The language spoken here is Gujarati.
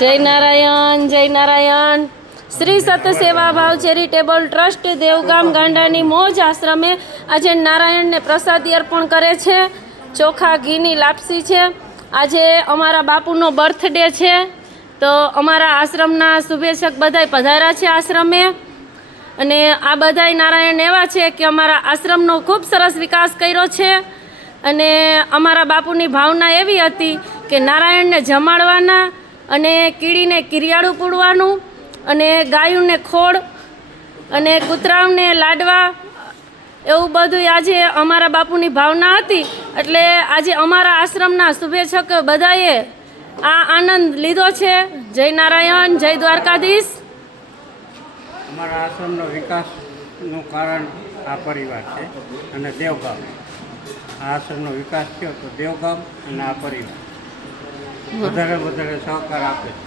જય નારાયણ, જય નારાયણ. શ્રી સતસેવા ભાવ ચેરિટેબલ ટ્રસ્ટ દેવગામ ગાંડાની મોજ આશ્રમે આજે નારાયણને પ્રસાદી અર્પણ કરે છે. ચોખા ઘીની લાપસી છે. આજે અમારા બાપુનો બર્થડે છે, તો અમારા આશ્રમના શુભેચ્છક બધાય પધાર્યા છે આશ્રમે. અને આ બધાય નારાયણ એવા છે કે અમારા આશ્રમનો ખૂબ સરસ વિકાસ કર્યો છે. અને અમારા બાપુની ભાવના એવી હતી કે નારાયણને જમાડવાના અને કીડીને કિરિયાળું પૂરવાનું અને ગાયુંને ખોળ અને કૂતરાઓને લાડવા, એવું બધું આજે અમારા બાપુની ભાવના હતી. એટલે આજે અમારા આશ્રમના શુભેચ્છક બધાએ આ આનંદ લીધો છે. જય નારાયણ, જય દ્વારકાધીશ. અમારા આશ્રમનો વિકાસનું કારણ આ પરિવાર છે અને દેવગામ. આ આશ્રમનો વિકાસ થયો તો દેવગામ અને આ પરિવાર વધારે વધારે સહકાર આપે છે.